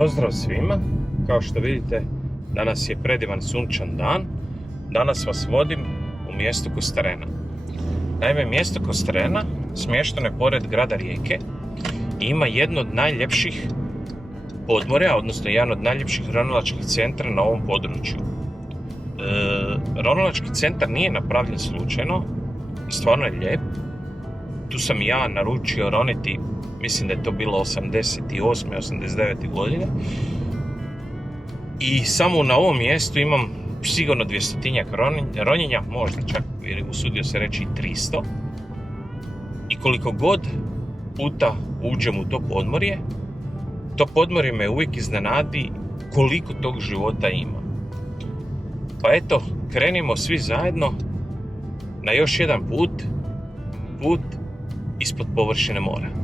Pozdrav svima, kao što vidite danas je predivan sunčan dan. Danas vas vodim u mjesto Kostarena. Naime, mjesto Kostarena smješteno je pored grada Rijeke i ima jedno od najljepših podmorja, odnosno jedan od najljepših ronilačkih centra na ovom području. Ronilački centar nije napravljen slučajno, stvarno je lijep. Tu sam ja naručio roniti, mislim da je to bilo 88. 89. godine. I samo na ovom mjestu imam sigurno 200-tinjak ronjenja, možda čak usudio se reći i 300. I koliko god puta uđem u to podmorje me uvijek iznenadi koliko tog života ima. Pa eto, krenimo svi zajedno na još jedan put ispod površine mora.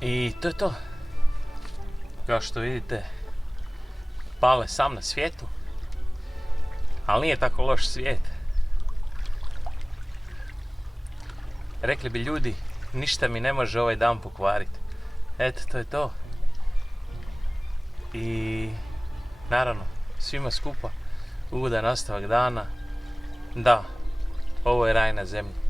I to je to. Kao što vidite, Pale sam na svijetu, ali nije tako loš svijet. Rekli bi ljudi, ništa mi ne može ovaj dan pokvariti. Eto, to je to. I naravno, svima skupa ugodan nastavak dana. Da, ovo je raj na zemlji.